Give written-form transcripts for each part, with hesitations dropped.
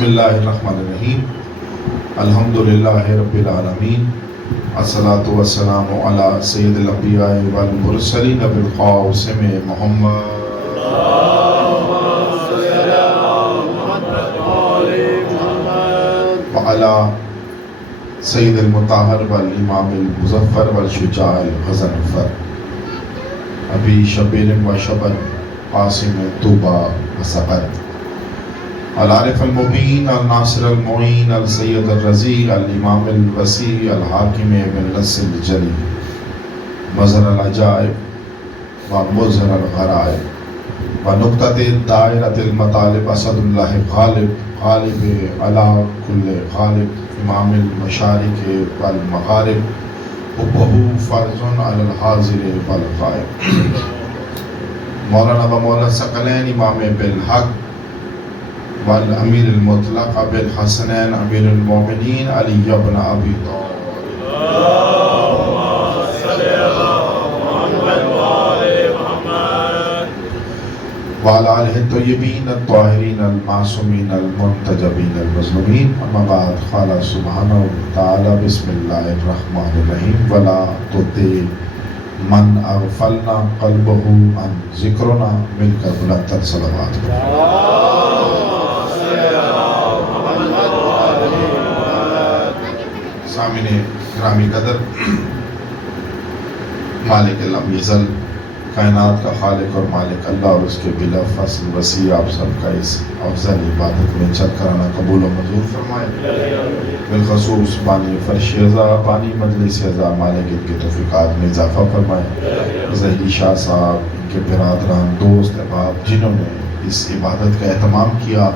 بسم اللہ الرحمن الرحیم الحمدللہ رب العالمین الصلاۃ والسلام علی سید الانبیاء والمرسلین بالقاسم محمد وعلی سید المطہر والامام المظفر والشجاع الغضنفر ابی شبیر و شبر قاسم طوبى وصبر العارف المبین الناصر المعین السید الرضی الامام الوسیع الحاکم بالنص الجلی مظہر العجائب و مظہر الغرائب و نقطۃ دائرۃ المطالب اسد اللہ غالب غالب علی کل غالب امام المشارق والمغارب حبہ فرض علی الحاضر والغائب مولانا و مولا ثقلین امام بالحق والامیر المطلق بالحسنین امیر المومنین علی بن ابی طالب وعلی آلہ الطیبین الطاہرین المعصومین المنتجبین المظلومین اما بعد قال سبحانہ وتعالی بسم اللہ الرحمن الرحیم ولا تطع من اغفلنا قلبہ عن ذکرنا مل کر بلند تر صلوات سامعین گرامی قدر، مالک لم یزل، کائنات کا خالق اور مالک اللہ اور اس کے بلا فصل وسیع آپ سب کا اس افضل عبادت میں چل کرانا قبول و منظور فرمائے۔ بالخصوص بانی فرش ازا، بانی مجلس ازا، مالک ان کے توفیقات میں اضافہ فرمائے۔ ظہری شاہ صاحب، ان کے برادران، دوست احباب جنہوں نے اس عبادت کا اہتمام کیا،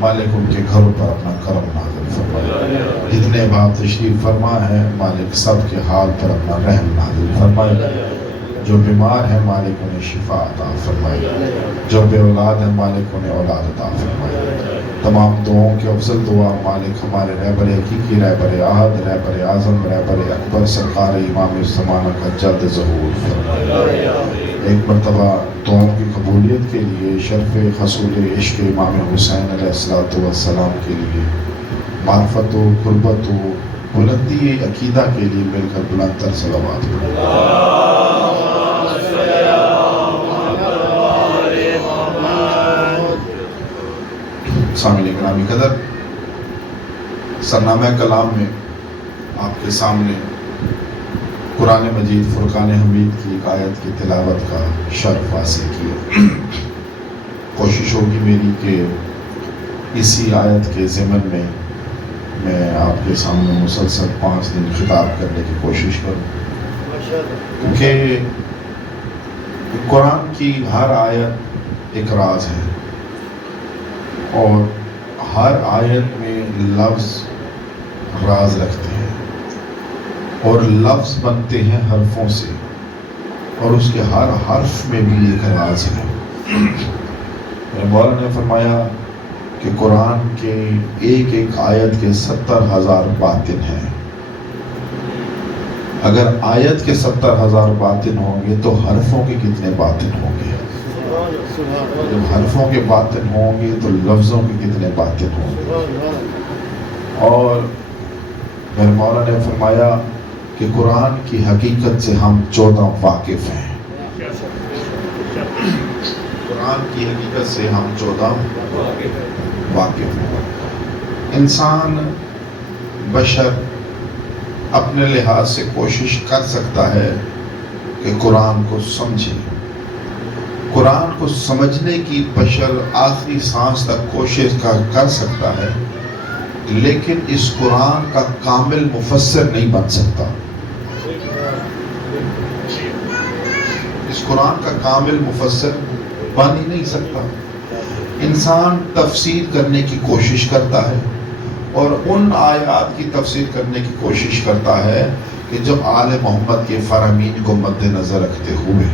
مالک ان کے گھروں پر اپنا کرم نازل فرمائے۔ جتنے احباب تشریف فرما ہے، مالک سب کے حال پر اپنا رحم نازل فرمائے۔ جو بیمار ہیں مالک انہیں شفا عطا فرمائے، جو بے اولاد ہیں مالک انہیں اولاد عطا فرمائے۔ تمام دعاؤں کے افضل دعا مالک ہمارے رہبر حقیقی، رہبر احد، رہبر اعظم، رہبر اکبر سرکار امام الزمانہ کا جلد ظہور فرمائے۔ ایک مرتبہ دعاؤں کی قبولیت کے لیے شرف حصول عشق امام حسین علیہ السلام کے لیے معرفت و قربت و بلندی عقیدہ کے لیے مل کر بلند تر صلوات سامعین گرامی قدر، سرنامہ کلام میں آپ کے سامنے قرآن مجید فرقان حمید کی ایک آیت کی تلاوت کا شرف حاصل کیا۔ کوشش ہوگی میری کہ اسی آیت کے ضمن میں میں آپ کے سامنے مسلسل 5 دن خطاب کرنے کی کوشش کروں، کیونکہ قرآن کی ہر آیت ایک راز ہے اور ہر آیت میں لفظ راز رکھتے ہیں اور لفظ بنتے ہیں حرفوں سے، اور اس کے ہر حرف میں بھی ایک راز ہے۔ میرے مولا نے فرمایا کہ قرآن کے ایک ایک آیت کے 70,000 باطن ہیں۔ اگر آیت کے 70,000 باطن ہوں گے تو حرفوں کے کتنے باطن ہوں گے؟ جب حرفوں کے باطن ہوں گے تو لفظوں کے کتنے باطن ہوں گے؟ اور میرے مولا نے فرمایا کہ قرآن کی حقیقت سے ہم 14 واقف ہیں۔ قرآن کی حقیقت سے ہم 14 واقف ہیں۔ انسان بشر اپنے لحاظ سے کوشش کر سکتا ہے کہ قرآن کو سمجھے۔ قرآن کو سمجھنے کی بشر آخری سانس تک کوشش کر سکتا ہے، لیکن اس قرآن کا کامل مفسر نہیں بن سکتا۔ اس قرآن کا کامل مفسر بن ہی نہیں سکتا۔ انسان تفسیر کرنے کی کوشش کرتا ہے اور ان آیات کی تفسیر کرنے کی کوشش کرتا ہے کہ جب آل محمد کے فرامین کو مد نظر رکھتے ہوئے،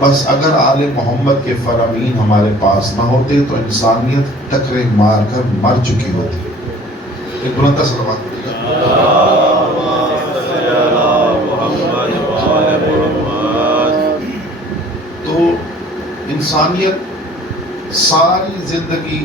بس اگر آل محمد کے فرامین ہمارے پاس نہ ہوتے تو انسانیت ٹکرے مار کر مر چکی ہوتی۔ ایک بلند صلوات تو انسانیت ساری زندگی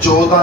14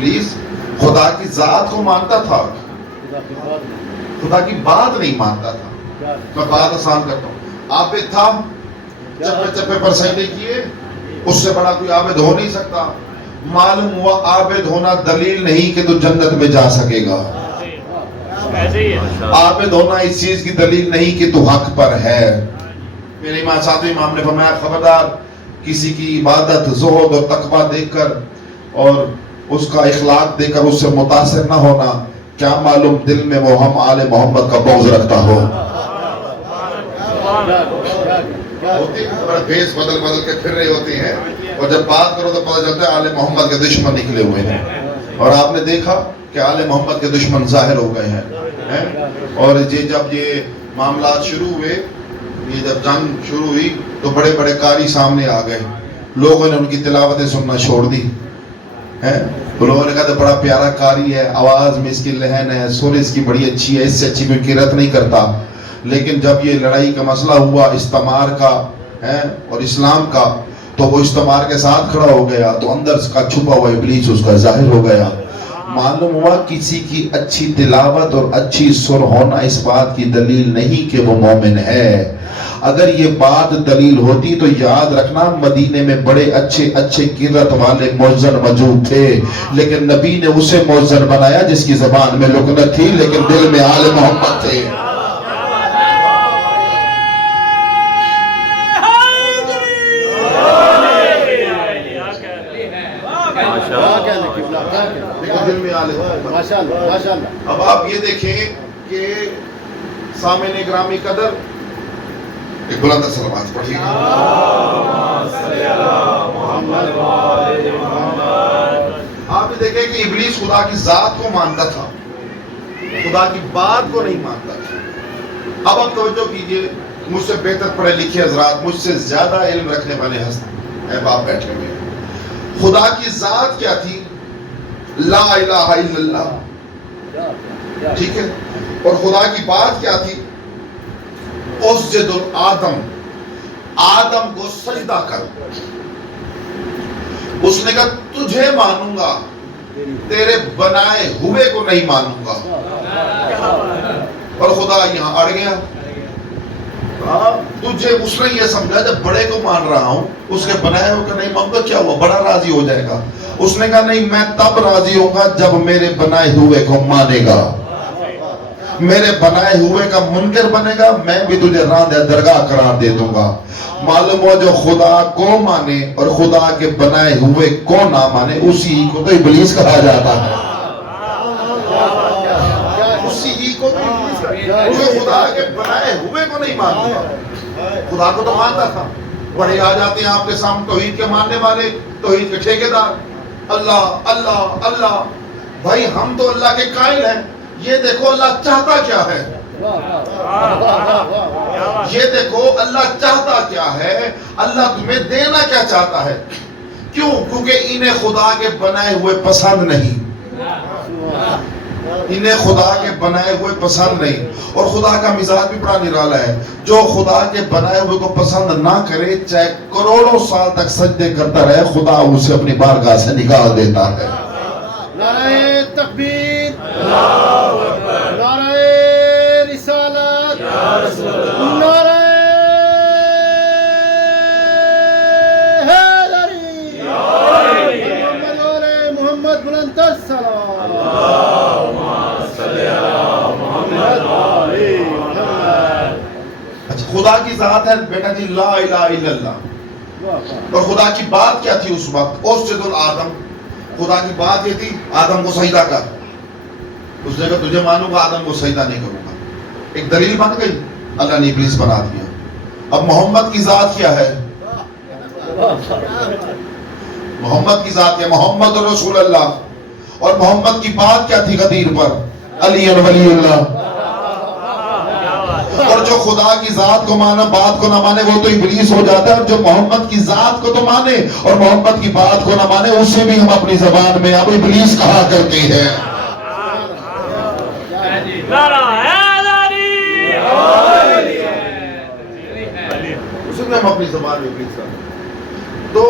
ابلیس خدا کی ذات کو مانتا تھا، خدا کی بات نہیں مانتا تھا. میں بات آسان کرتا ہوں. عابد تھا، چپے چپے پر سجدے کیے، اس سے بڑا کوئی عابد ہو نہیں سکتا. معلوم ہوا عابد ہونا دلیل نہیں کہ تو جنت میں جا سکے گا. عابد ہونا اس چیز کی دلیل نہیں کہ تو حق پر ہے. میرے امام ساتویں امام نے فرمایا خبردار کسی کی عبادت، زہد اور تقویٰ دیکھ کر اور اس کا اخلاق دیکھ کر اس سے متاثر نہ ہونا، کیا معلوم دل میں وہ ہم آل محمد کا بغض رکھتا ہو. بھیس بدل کے پھر رہے ہوتے ہیں اور جب بات کرو تو پتہ چلتا ہے آل محمد کے دشمن نکلے ہوئے ہیں. اور آپ نے دیکھا کہ آل محمد کے دشمن ظاہر ہو گئے ہیں. اور جب یہ معاملات شروع ہوئے، یہ جب جنگ شروع ہوئی تو بڑے بڑے قاری سامنے آ گئے. لوگوں نے ان کی تلاوتیں سننا چھوڑ دی. لوگوں نے کہا تو بڑا پیارا قاری ہے، آواز میں اس کی لہن ہے، سر اس کی بڑی اچھی ہے، اس سے اچھی کوئی قرات نہیں کرتا. لیکن جب یہ لڑائی کا مسئلہ ہوا استعمار کا اور اسلام کا، تو وہ استعمار کے ساتھ کھڑا ہو گیا تو اندر کا چھپا ہوا ابلیس اس کا ظاہر ہو گیا. معلوم ہوا کسی کی اچھی تلاوت اور اچھی سر ہونا اس بات کی دلیل نہیں کہ وہ مومن ہے. اگر یہ بات دلیل ہوتی تو یاد رکھنا مدینے میں بڑے اچھے اچھے قرت والے مؤذن موجود تھے، لیکن نبی نے اسے مؤذن بنایا جس کی زبان میں لکنت تھی لیکن دل میں آل محمد تھے. اب آپ یہ دیکھیں کہ سامعین گرامی قدر ایک بلند سلوات پڑھیے. آپ یہ دیکھیں کہ ابلیس خدا کی ذات کو مانتا تھا، خدا کی بات کو نہیں مانتا تھا. اب آپ توجہ کیجئے، مجھ سے بہتر پڑھے لکھے حضرات، مجھ سے زیادہ علم رکھنے والے احباب بیٹھے ہوئے ہیں. خدا کی ذات کیا تھی؟ لا الہ الا اللہ، ٹھیک ہے. اور خدا کی بات کیا تھی؟ اسجد آدم، آدم کو سجدہ کر. اس نے کہا تجھے مانوں گا، تیرے بنائے ہوئے کو نہیں مانوں گا. اور خدا یہاں اڑ گیا. تجھے اس نے یہ سمجھا جب بڑے کو مان رہا ہوں اس کے بنائے ہوئے کو نہیں مانوں گا، کیا ہوا؟ بڑا راضی ہو جائے گا. اس نے کہا نہیں، میں تب راضی ہوں گا جب میرے بنائے ہوئے کو مانے گا. میرے بنائے ہوئے کا منکر بنے گا، میں بھی تجھے راندہ درگاہ قرار دے دوں گا. معلوم ہو جو خدا کو مانے اور خدا کے بنائے ہوئے کو نہ مانے اسی کو تو ابلیس کہا جاتا ہے. اسی ہی کو تو ابلیس کہا. جو خدا کے بنائے ہوئے کو نہیں مانتا، خدا کو تو مانتا تھا. بڑے آ جاتے ہیں آپ کے سامنے توحید کے ماننے والے، توحید کے ٹھیکیدار، اللہ اللہ اللہ. بھائی ہم تو اللہ کے قائل ہیں. یہ دیکھو اللہ چاہتا کیا ہے، یہ دیکھو اللہ چاہتا کیا ہے، اللہ تمہیں دینا کیا چاہتا ہے. کیوں؟ کیونکہ انہیں خدا کے بنائے ہوئے پسند نہیں، انہیں خدا کے بنائے ہوئے پسند نہیں. اور خدا کا مزاج بھی بڑا نرالا ہے. جو خدا کے بنائے ہوئے کو پسند نہ کرے، چاہے کروڑوں سال تک سجدے کرتا رہے، خدا اسے اپنی بارگاہ سے نکال دیتا ہے. نعرہ تکبیر، نعرہ رسالت، نعرہ حیدری، محمد بلند السلام. اچھا خدا کی ذات ہے بیٹا جی لا الہ الا اللہ. اور خدا کی بات کیا تھی اس وقت؟ اسجد آدم. خدا کی بات یہ تھی آدم کو سجدہ کر. اس نے کہا تجھے مانوں گا، آدم کو سجدہ نہیں کروں گا. ایک دلیل بن گئی، اللہ نے ابلیس بنا دیا. اب محمد کی ذات کیا ہے؟ محمد کی ذات کیا؟ محمد رسول اللہ. اور محمد کی بات کیا تھی غدیر پر؟ علی ولی اللہ. اور جو خدا کی ذات کو مانا بات کو نہ مانے وہ تو ابلیس ہو جاتا ہے. اور جو محمد کی ذات کو تو مانے اور محمد کی بات کو نہ مانے اسے بھی ہم اپنی زبان میں اب ابلیس کہا کرتے ہیں. اسے بھی ہم اپنی زبان میں ابلیس کہا. تو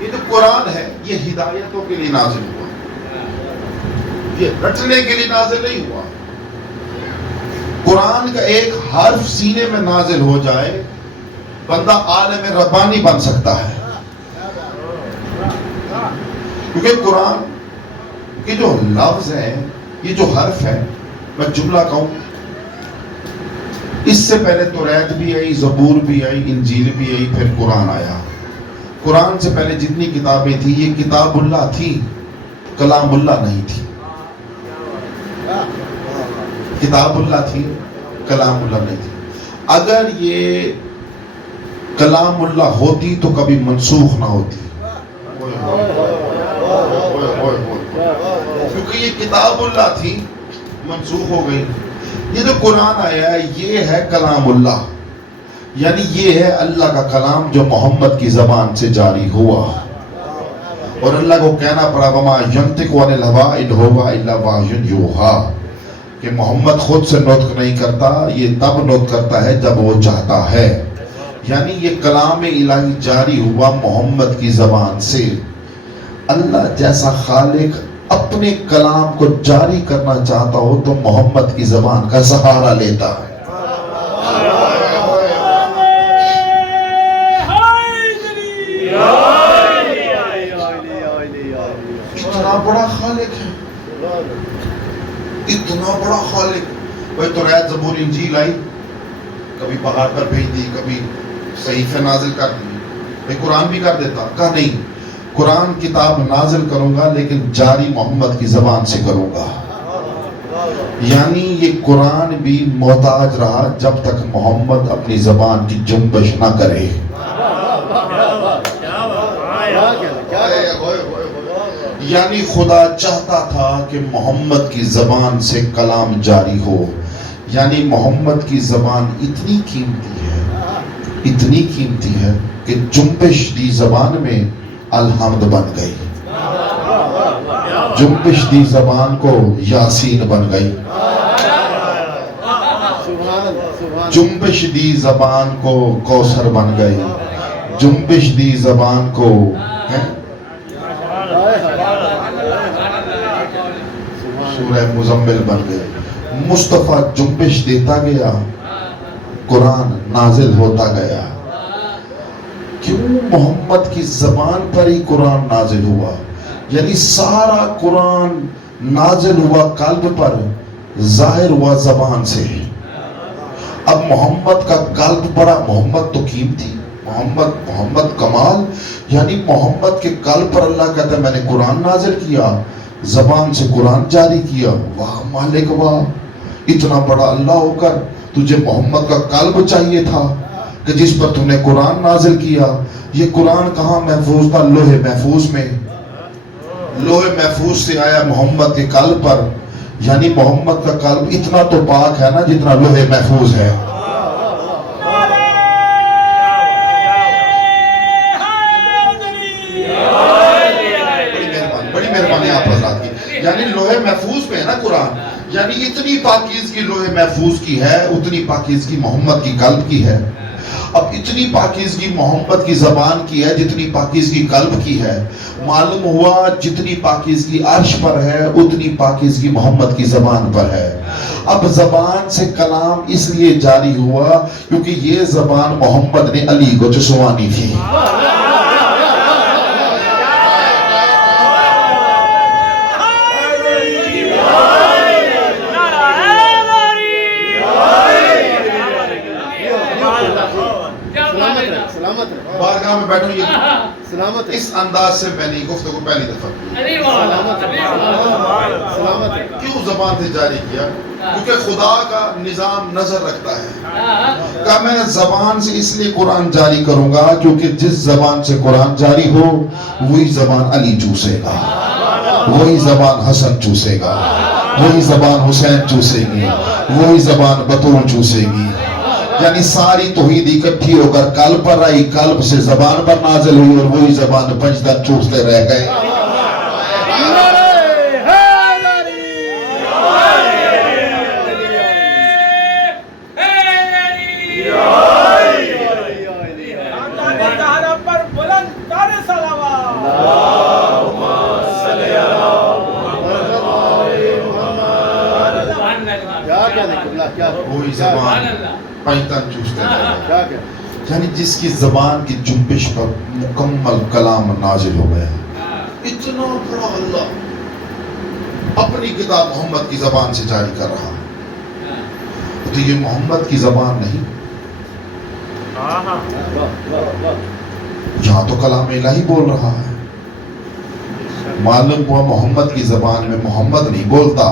یہ جو قرآن ہے یہ ہدایتوں کے لیے نازل ہوا. یہ رٹنے کے لیے نازل نہیں ہوا. قرآن کا ایک حرف سینے میں نازل ہو جائے بندہ عالم ربانی بن سکتا ہے. کیونکہ قرآن کے جو لفظ ہیں، یہ جو حرف ہے، میں جملہ کہوں، اس سے پہلے توریت بھی آئی، زبور بھی آئی، انجیل بھی آئی، پھر قرآن آیا. قرآن سے پہلے جتنی کتابیں تھیں یہ کتاب اللہ تھی، کلام اللہ نہیں تھی. کتاب اللہ تھی، کلام اللہ نہیں تھی. اگر یہ کلام اللہ ہوتی تو کبھی منسوخ نہ ہوتی، کیونکہ یہ کتاب اللہ تھی، منسوخ ہو گئی. یہ جو قرآن آیا ہے یہ ہے کلام اللہ، یعنی یہ ہے اللہ کا کلام جو محمد کی زبان سے جاری ہوا. اور اللہ کو کہنا پڑا وما ینطق عن الہوا ان ہوا الا وحی یوحی، کہ محمد خود سے نطق نہیں کرتا، یہ تب نطق کرتا ہے جب وہ چاہتا ہے. یعنی یہ کلام الہی جاری ہوا محمد کی زبان سے. اللہ جیسا خالق اپنے کلام کو جاری کرنا چاہتا ہو تو محمد کی زبان کا سہارا لیتا ہے. اتنا بڑا خالق ہے، اتنا بڑا خالق. بھائی توریت زبور انجیل آئی، کبھی پہاڑ پر بھیج دی، کبھی صحیفے نازل کر دی. بھائی قرآن بھی کر دیتا، کہا نہیں، قرآن کتاب نازل کروں گا لیکن جاری محمد کی زبان سے کروں گا. یعنی یہ قرآن بھی محتاج رہا جب تک محمد اپنی زبان کی جنبش نہ کرے. یعنی خدا چاہتا تھا کہ محمد کی زبان سے کلام جاری ہو. یعنی محمد کی زبان اتنی قیمتی ہے، اتنی قیمتی ہے کہ جنبش دی زبان میں الحمد بن گئی، جنبش دی زبان کو یاسین بن گئی، جنبش دی زبان کو کوثر بن گئی، جنبش دی زبان کو سورہ مزمل بن گئی. مصطفیٰ جنبش دیتا گیا، قرآن نازل ہوتا گیا. کیوں؟ محمد کی زبان پر ہی قرآن نازل ہوا. یعنی سارا قرآن نازل ہوا قلب پر، ظاہر ہوا زبان سے. اب محمد کا قلب بڑا، محمد تو قیمتی، محمد کمال. یعنی محمد کے قلب پر اللہ کہتا ہے میں نے قرآن نازل کیا، زبان سے قرآن جاری کیا. واہ مالک واہ، اتنا بڑا اللہ ہو کر تجھے محمد کا قلب چاہیے تھا کہ جس پر تم نے قرآن نازل کیا. یہ قرآن کہاں محفوظ تھا؟ لوح محفوظ میں. لوح محفوظ سے آیا محمد کے قلب پر. یعنی محمد کا قلب اتنا تو پاک ہے نا جتنا لوح محفوظ ہے. بڑی مہربانی آپ حضرات کی. یعنی لوح محفوظ میں ہے نا قرآن. یعنی اتنی پاکیزگی لوح محفوظ کی ہے، اتنی پاکیزگی محمد کی قلب کی ہے. اب اتنی پاکیزگی محمد کی زبان کی ہے جتنی پاکیزگی قلب کی ہے. معلوم ہوا جتنی پاکیزگی عرش پر ہے اتنی پاکیزگی محمد کی زبان پر ہے. اب زبان سے کلام اس لیے جاری ہوا کیونکہ یہ زبان محمد نے علی کو چسوانی تھی. بارگاہ میں بیٹھوں یہ اس انداز سے میں نے گفتگو پہلی دفعہ کی. کیوں زبان سے جاری کیا؟ کیونکہ خدا کا نظام نظر رکھتا ہے کہ میں زبان سے اس لیے قرآن جاری کروں گا کیونکہ جس زبان سے قرآن جاری ہو وہی زبان علی چوسے گا، وہی زبان حسن چوسے گا، وہی زبان حسین چوسے گی، وہی زبان بطول چوسے گی. یعنی ساری توحید اکٹھی ہو کر قلب پر آئی، قلب سے زبان پر نازل ہوئی اور وہی زبان پنجدن چوستے رہ گئے. کہنے قبلہ کیا وہی زبان پیتن چوستے رہے. کیا کہنے یعنی جس کی زبان کی جنبش پر مکمل کلام نازل ہو گیا. اتنا بڑا اللہ اپنی کتاب محمد کی زبان سے جاری کر رہا ہے. تو یہ محمد کی زبان نہیں, یہاں تو کلام الہی بول رہا ہے. معلوم ہوا محمد کی زبان میں محمد نہیں بولتا.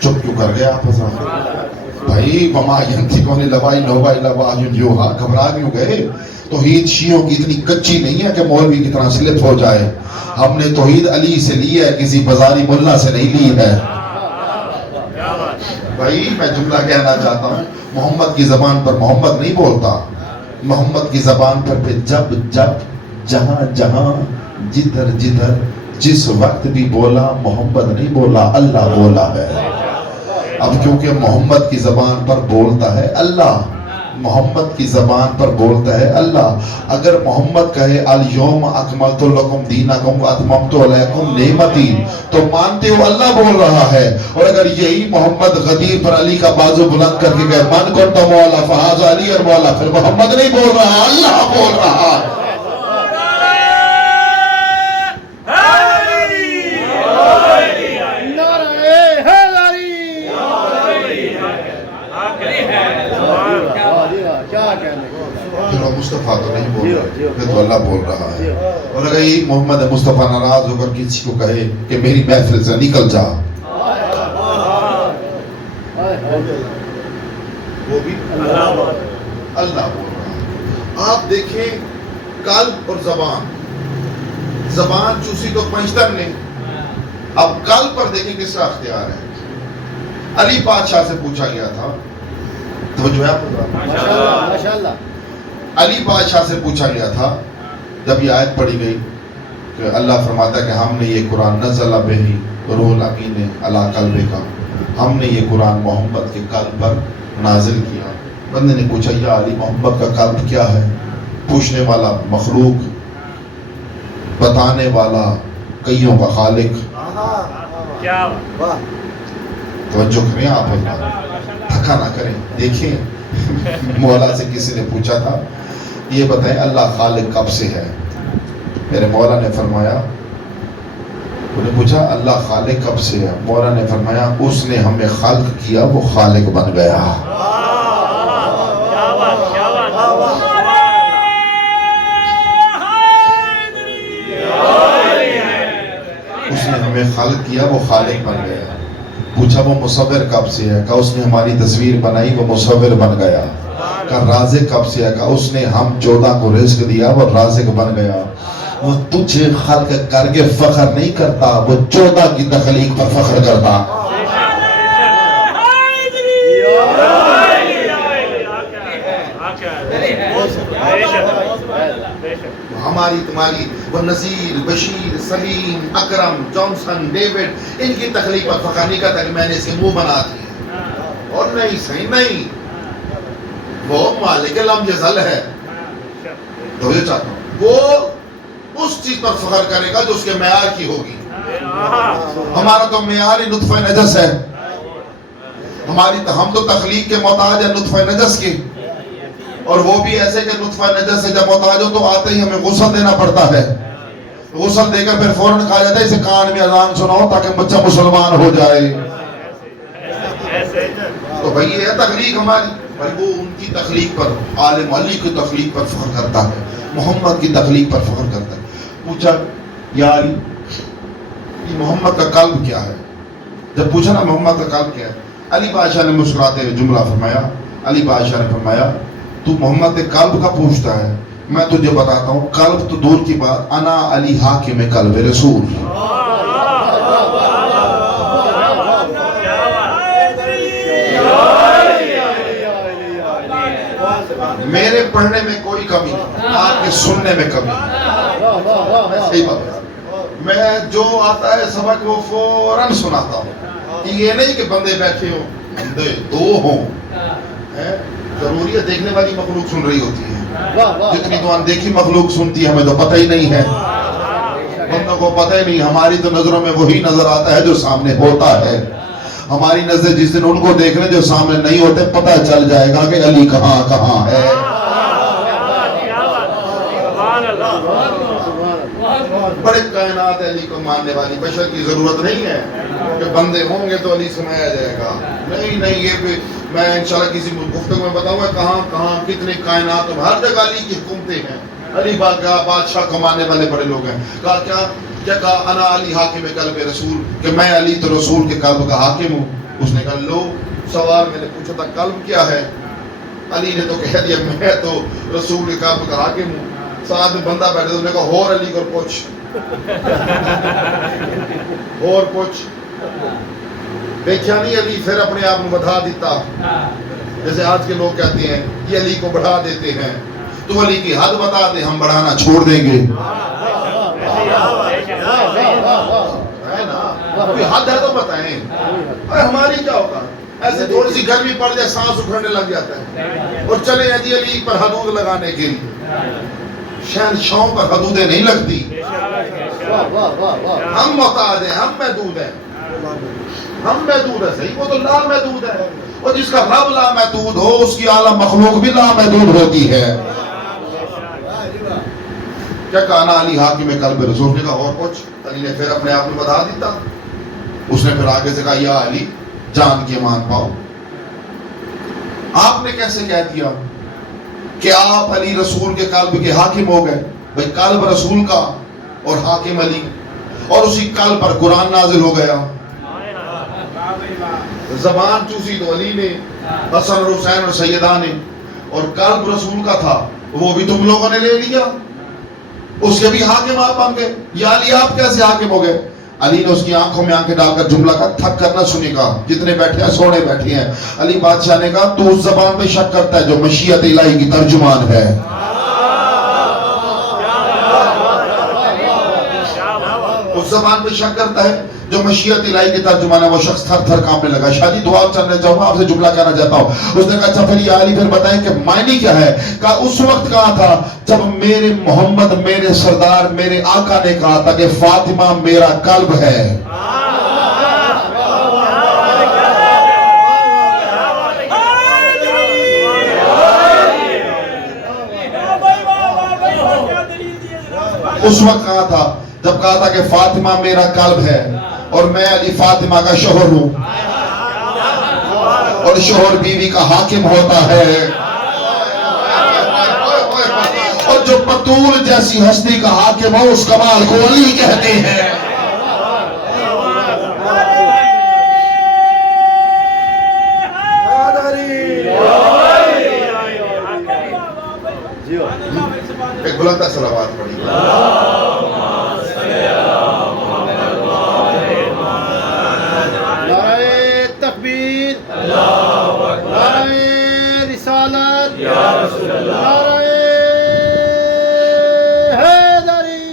چپ کیوں کر گیا آپ حضرات؟ بھائی وما ینطق لوائی لوائی لوائی یوہا, گھبرا کیوں گئے؟ توحید شیعوں کی اتنی کچی نہیں ہے کہ مولوی کی طرح سلپ ہو جائے. ہم نے توحید علی سے لی ہے, کسی بازاری ملا سے نہیں لی ہے. بھائی میں جملہ کہنا چاہتا ہوں, محمد کی زبان پر محمد نہیں بولتا. محمد کی زبان پر جب جب جہاں جہاں جدھر جدھر جس وقت بھی بولا محمد نہیں بولا, اللہ بولا ہے. اب کیونکہ محمد کی زبان پر بولتا ہے اللہ, محمد کی زبان پر بولتا ہے اللہ. اگر محمد کہے الیوم اکملت لکم دینکم واتممت علیکم نعمتی, تو مانتے ہو اللہ بول رہا ہے. اور اگر یہی محمد غدیر پر علی کا بازو بلند کر کے گئے من کنت مولا فہذا علی اور مولا, پھر محمد نہیں بول رہا, اللہ بول رہا ہے. مصطفیٰ تو نہیں بول رہا, یہ تو اللہ بول رہا ہے. اور اگر یہ محمد مصطفیٰ ناراض ہو کر کسی کو کہے کہ میری محفل سے نکل جا, وہ بھی اللہ بول رہا ہے. آپ دیکھیں قلب اور زبان, زبان چوسی تو پنجتن نے, اب قلب پر دیکھیں کس کا اختیار ہے. علی بادشاہ سے پوچھا گیا تھا, توجہ ہے ماشاءاللہ, علی بادشاہ سے پوچھا گیا تھا جب یہ آیت پڑھی گئی کہ اللہ فرماتا ہے کہ ہم نے یہ قرآن نزل بہی روح الامین علی قلبک, ہم نے یہ قرآن محمد کے قلب پر نازل کیا. بندے نے پوچھا یا علی محمد کا قلب کیا ہے؟ پوچھنے والا مخلوق, بتانے والا کئیوں کا خالق. توجہ کریں آپ, تھکا نہ کریں. دیکھیں مولا سے کسی نے پوچھا تھا یہ بتائیں اللہ خالق کب سے ہے؟ میرے مولا نے فرمایا, انہیں پوچھا اللہ خالق کب سے ہے؟ مولا نے فرمایا اس نے ہمیں خلق کیا, وہ خالق بن گیا. اس نے ہمیں خلق کیا, وہ خالق بن گیا. پوچھا وہ مصور کب سے ہے؟ کہا اس نے ہماری تصویر بنائی, وہ مصور بن گیا. کہا رازق کب سے ہے؟ کہا اس نے ہم 14 کو رزق دیا, وہ رازق بن گیا. وہ تجھے خلق کر کے فخر نہیں کرتا, وہ 14 کی تخلیق پر فخر کرتا. ہماری تمہاری وہ نذیر, بشیر, سلیم, اکرم, جانسن, ڈیوڈ, ان کی تخلیق پر فخر نہیں کرتا کہ میں نے اس کے منہ بنا دیے. اور نہیں صحیح نہیں, وہ مالک لم یزل ہے. تو یہ چاہتا ہوں وہ اس چیز پر فخر کرے گا جو اس کے معیار کی ہوگی. ہمارا تو معیار ہی نطفہ نجس ہے. ہم تو تخلیق کے محتاج ہیں نطفہ نجس کے, اور وہ بھی ایسے کہ نطفہ نجس سے جب محتاج ہو تو آتے ہی ہمیں غسل دینا پڑتا ہے. غسل دے کر پھر فوراً کہا جاتا ہے اسے کان میں اذان سناؤ تاکہ بچہ مسلمان ہو جائے. تو بھئی یہ ہے تخلیق ہماری. بھئی وہ ان کی تخلیق پر, عالم علی کی تخلیق پر فخر کرتا ہے, محمد کی تخلیق پر فخر کرتا ہے. پوچھا یا علی یہ محمد کا قلب کیا ہے؟ جب پوچھا نا محمد کا قلب کیا ہے, علی بادشاہ نے مسکراتے ہوئے جملہ فرمایا. علی بادشاہ نے فرمایا تو محمد کے قلب کا پوچھتا ہے, میں تجھے بتاتا ہوں قلب تو دور کی بات, انا علی حاکم قلب رسول. میرے پڑھنے میں کوئی کمی نہیں, آپ کے سننے میں کمی نہیں. صحیح بات ہے, میں جو آتا ہے سبق وہ فوراً سناتا ہوں. یہ نہیں کہ بندے بیٹھے ہوں, بندے 2 ہوں, ضروری ہے دیکھنے والی مخلوق سن رہی ہوتی ہے. جتنی تو اندیکھی مخلوق سنتی ہے ہمیں تو پتہ ہی نہیں ہے. بندوں کو پتہ ہی نہیں, ہماری تو نظروں میں وہی نظر آتا ہے جو سامنے ہوتا ہے. ہماری نظر جس دن ان کو دیکھ رہے جو سامنے نہیں ہوتے, پتہ چل جائے گا کہ علی کہاں کہاں ہے. بڑے کائنات علی کو ماننے والی بشر کی ضرورت نہیں ہے کہ بندے ہوں گے تو علی سمایا جائے گا. نہیں, یہ میں انشاءاللہ کسی گفتگو میں بتاؤں گا کہاں کہاں کتنے کائنات, ہر جگہ علی کی حکومتیں ہیں. علی بادشاہ کمانے والے بڑے لوگ ہیں. کہا کیا کہا, انا علی حاکم قلب رسول, کہ میں علی تو رسول کے قلب کا حاکم ہوں. اس نے کہا لو سوال میں نے پوچھا تھا قلب کیا ہے, علی نے تو کہہ دیا میں تو رسول کے قلب کا حاکم ہوں. ساتھ میں بندہ بیٹھے, انہوں نے کہا اور علی کو پوچھ, اور پوچھ. دیکھا نہیں علی پھر اپنے آپ کو بڑھا دیتا, جیسے آج کے لوگ کہتے ہیں یہ علی کو بڑھا دیتے ہیں. تو علی کی حد بتا دے, ہم بڑھانا چھوڑ دیں گے. کوئی حد ہے تو بتائیں, ہماری کیا ہوگا. ایسے تھوڑی سی گرمی پڑ جائے سانس اکھڑنے لگ جاتا ہے, اور چلے جی علی پر حدود لگانے کے لیے. شہنشاہوں پر حدودیں نہیں لگتی. ہم محتاج ہیں, ہم محدود ہیں, ہم محدود ہیں. صحیح, وہ تو لا محدود ہے, اور جس کا رب لا محدود ہو اس کی اعلیٰ مخلوق بھی لا محدود ہوتی ہے. کیا کہنا علی حاکم قلب رسول نے کہا اور کچھ. علی نے پھر اپنے آپ کو بتا دیتا. اس نے پھر آگے سے کہا یا علی جان کے مان پاؤ. آپ نے کیسے کہہ دیا کہ آپ علی رسول کے قلب کے حاکم ہو گئے؟ بھئی قلب رسول کا اور حاکم علی, اور اسی قلب پر قرآن نازل ہو گیا. زبان چوسی تو علی نے, حسن اور حسین اور سیدہ نے, اور قلب رسول کا تھا وہ بھی تم لوگوں نے لے لیا. اس کے بھی حاکم آپ بن گئے. یا علی آپ کیسے حاکم ہو گئے؟ علی نے اس کی آنکھوں میں آنکھیں ڈال کر جملہ کا تھک کرنا سنے گا, جتنے بیٹھے ہیں سونے بیٹھے ہیں. علی بادشاہ نے کہا تو اس زبان پہ شک کرتا ہے جو مشیت الہی کی ترجمان ہے. اس زبان پہ شک کرتا ہے جو مشیت الہی کی ترجمان ہے. وہ شخص تھر تھر کانپنے لگا. شادی دعا چلنے چاہوں گا, آپ سے جملہ کہنا چاہتا ہوں. اس نے کہا اچھا پھر یا علی پھر بتائیں کہ معنی کیا ہے. کہا اس وقت کہا تھا جب میرے محمد, میرے سردار, میرے آقا نے کہا تھا کہ فاطمہ میرا قلب ہے. اس وقت کہا تھا جب کہا تھا کہ فاطمہ میرا قلب ہے, اور میں علی فاطمہ کا شوہر ہوں, اور شوہر بیوی کا حاکم ہوتا ہے. اور جو بطول جیسی ہستی کا حاکم ہو اس کمال کو علی کہتے ہیں. ایک بلند صلوات پڑھی. نعرہ تکبیر, نعرہ رسالت, نعرہ حیدری,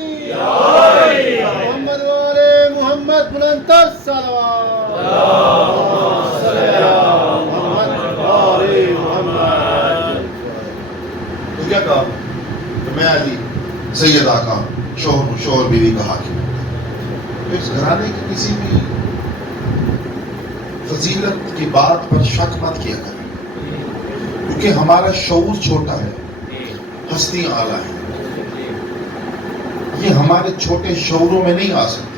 محمد والے محمد, بلند تر صلوات. محمد والے محمد. تو کیا کہا کہ میں علی سید آقا شوہر ہوں, شوہر بیوی کا حاکم ہوں. اس گھرانے کی کسی بھی فضیلت کی بات پر شک مت کیا کریں, کیونکہ ہمارا شعور چھوٹا ہے, ہستیاں اعلیٰ ہیں. یہ ہمارے چھوٹے شعوروں میں نہیں آ سکتے.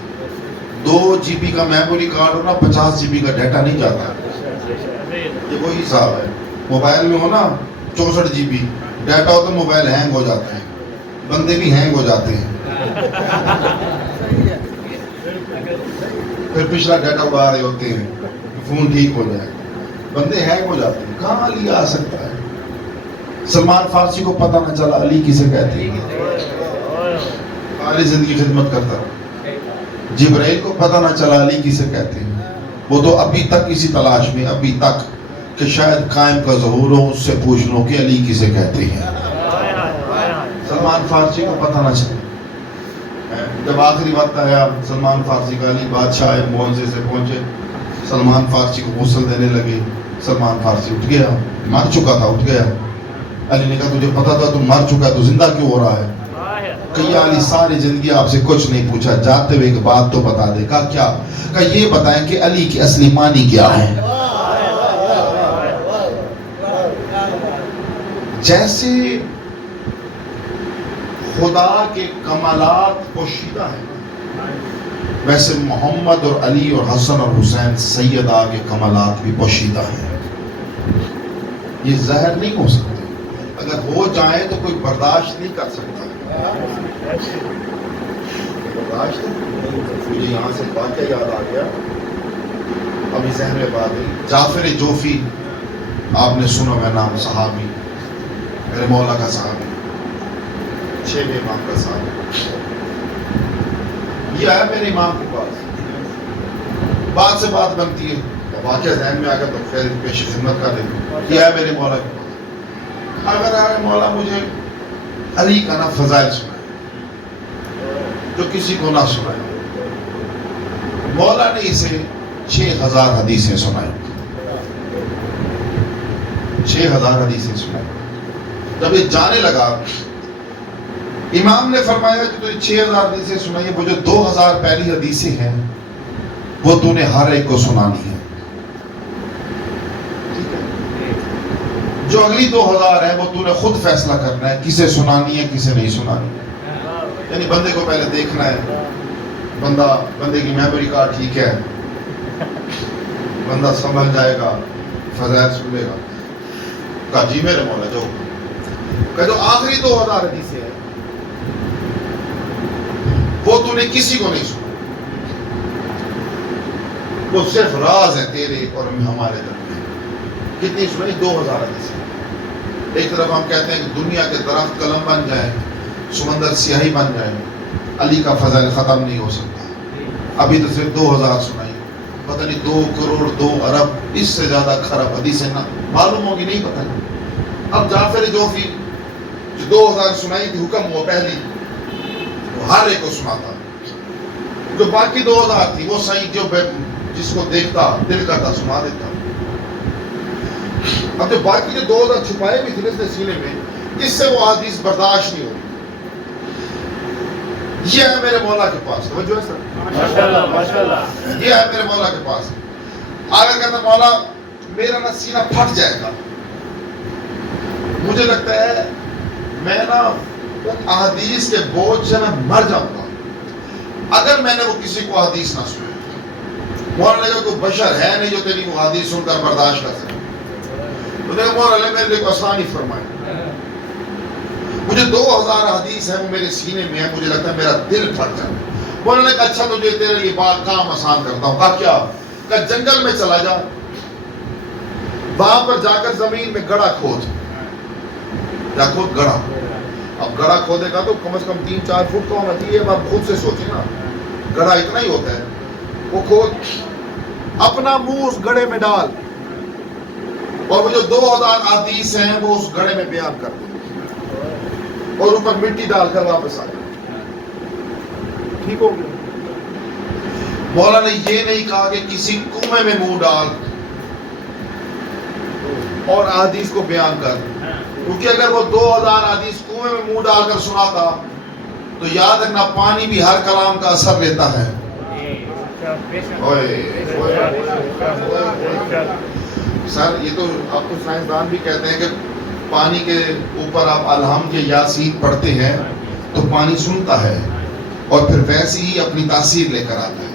2 GB کا میموری کارڈ ہونا 50 GB کا ڈیٹا نہیں جاتا. یہ وہی حساب ہے. موبائل میں ہونا 64 GB ڈیٹا ہو تو موبائل ہینگ ہو جاتا ہے, بندے بھی ہینگ ہو جاتے ہیں. پھر پچھلا ڈیٹا اڑا رہے ہوتے ہیں, فون ٹھیک ہو جائے, بندے ہینگ ہو جاتے ہیں. کہاں علی آ سکتا ہے؟ سلمان فارسی کو پتہ نہ چلا علی کسے کہتے ہیں, ساری زندگی خدمت کرتا رہا. جبرائیل کو پتہ نہ چلا علی کسے کہتے ہیں, وہ تو ابھی تک اسی تلاش میں, ابھی تک کہ شاید قائم کا ظہور ہو, اس سے پوچھ لو کہ علی کسے کہتے ہیں. سلمان فارسی کو پتہ نہ چلا. جب آخری وقت آیا سلمان فارسی کا, علی بادشاہ معاوضے سے پہنچے, سلمان فارسی کو غسل دینے لگے. سلمان فارسی اٹھ گیا, مر چکا تھا, اٹھ گیا. علی نے کہا تجھے پتا تھا تم مر چکا ہے تو زندہ کیوں ہو رہا ہے؟ کہ یا علی ساری زندگی آپ سے کچھ نہیں پوچھا، جاتے ہوئے ایک بات تو بتا دے. کہا کیا؟ کہ یہ بتائیں کہ علی کی اصلی معنی کیا ہے. جیسے خدا کے کمالات پوشیدہ ہیں، ویسے محمد اور علی اور حسن اور حسین سیدہ کے کمالات بھی پوشیدہ ہیں. یہ ظاہر نہیں ہو سکتے، اگر ہو جائیں تو کوئی برداشت نہیں کر سکتا. برداشت مجھے یہاں سے واقعہ یاد آ گیا، ابھی ذہن میں بات ہے. جعفر جوفی آپ نے سنا ہے نام، صحابی، میرے مولا کا صحابی، 6 امام کا صحابی. یہ آیا میرے امام کے پاس، بات سے بات بنتی ہے، واقعہ ذہن میں آ گیا تو خیر پیش خدمت کر دیتے. یہ آیا میرے مولا کے پاس، اگر آئے مولا مجھے علی کا نا فضائل سنائے جو کسی کو نہ سنائے. مولا نے اسے 6000 حدیثیں سنائیں، 6000 حدیثیں سنائیں. جب یہ جانے لگا امام نے فرمایا کہ تو 6000 حدیثیں سنائی، وہ جو 2000 پہلی حدیثیں ہیں وہ تو نے ہر ایک کو سنانی ہے. جو اگلی 2000 ہے وہ تو نے خود فیصلہ کرنا ہے کسے سنانی ہے کسے نہیں سنانی ہے. یعنی بندے کو پہلے دیکھنا ہے، بندے کی میموری کارڈ ٹھیک ہے، بندہ سمجھ جائے گا، فضائل سنے گا. کہا جی میرے مولا جو کہ جو آخری 2000 حدیثیں ہیں وہ تو نے کسی کو نہیں سنا، وہ صرف راز ہے تیرے اور ہمارے درمیان. کتنی سنائی؟ 2000 حدیثیں. ایک طرف ہم کہتے ہیں کہ دنیا کے درخت قلم بن جائیں، سمندر سیاہی بن جائے، علی کا فضائل ختم نہیں ہو سکتا. ابھی تو صرف 2000 سنائی، پتہ نہیں 2 کروڑ 2 ارب اس سے زیادہ خراب حدیثیں نہ معلوم ہوگی، نہیں پتہ نہیں. اب جعفر جوفی جو 2000 سنائی تھی، حکم ہوا پہلی وہ ہر ایک کو سناتا. جو باقی 2000 تھی وہ صحیح جو جس کو دیکھتا دل کرتا سنا دیتا. اب جو باقی جو 2000 چھپائے بھی تھے اس نے سینے میں، اس سے وہ حدیث برداشت نہیں ہوئی. یہ ہے میرے مولا کے پاس، توجہ ہے سر، ماشاءاللہ ماشاءاللہ. یہ ہے میرے مولا کے پاس. آگے کہتا مولا میرا نا سینہ پھٹ جائے گا، مجھے لگتا ہے میں نا احادیث کے بوجھ سے میں مر جاؤں گا اگر میں نے وہ کسی کو حدیث نہ سنی. مولا نے کہا کوئی بشر ہے نہیں جو تیری وہ حدیث سن کر برداشت کر سکے. تو نے کہا مولا نے میرے لیے آسانی فرمائی، مجھے 2000 حدیث ہے وہ میرے سینے میں ہے، مجھے لگتا ہے میرا دل پھٹ جائے. مولا نے کہا اچھا تجھے تیرے لیے بات کام آسان کرتا ہوں. کہا کیا؟ کہا جنگل میں چلا جا، وہاں پر جا کر زمین میں گڑھا کھود. کیا کھود؟ گڑھا. اب گڑھا کھودے گا تو کم از کم 3-4 فٹ کا ہونا چاہیے. اب آپ خود سے سوچیں نا، گڑھا اتنا ہی ہوتا ہے. وہ کھود، اپنا منہ اس گڑھے میں ڈال، اور وہ جو 2000 حدیث ہیں وہ اس گڑھے میں بیان کر دیں، اور اوپر مٹی ڈال کر واپس آ جائے. ٹھیک ہو گیا؟ مولا نے یہ نہیں کہا کہ کسی کنویں میں منہ ڈال اور حدیث کو بیان کر، کیونکہ اگر وہ 2000 حدیث کنویں میں منہ ڈال کر سناتا تو یاد رکھنا پانی بھی ہر کلام کا اثر لیتا ہے. سر یہ تو آپ کو سائنسدان بھی کہتے ہیں کہ پانی کے اوپر آپ الحمد یا یاسین پڑھتے ہیں تو پانی سنتا ہے اور پھر ویسے ہی اپنی تاثیر لے کر آتا ہے.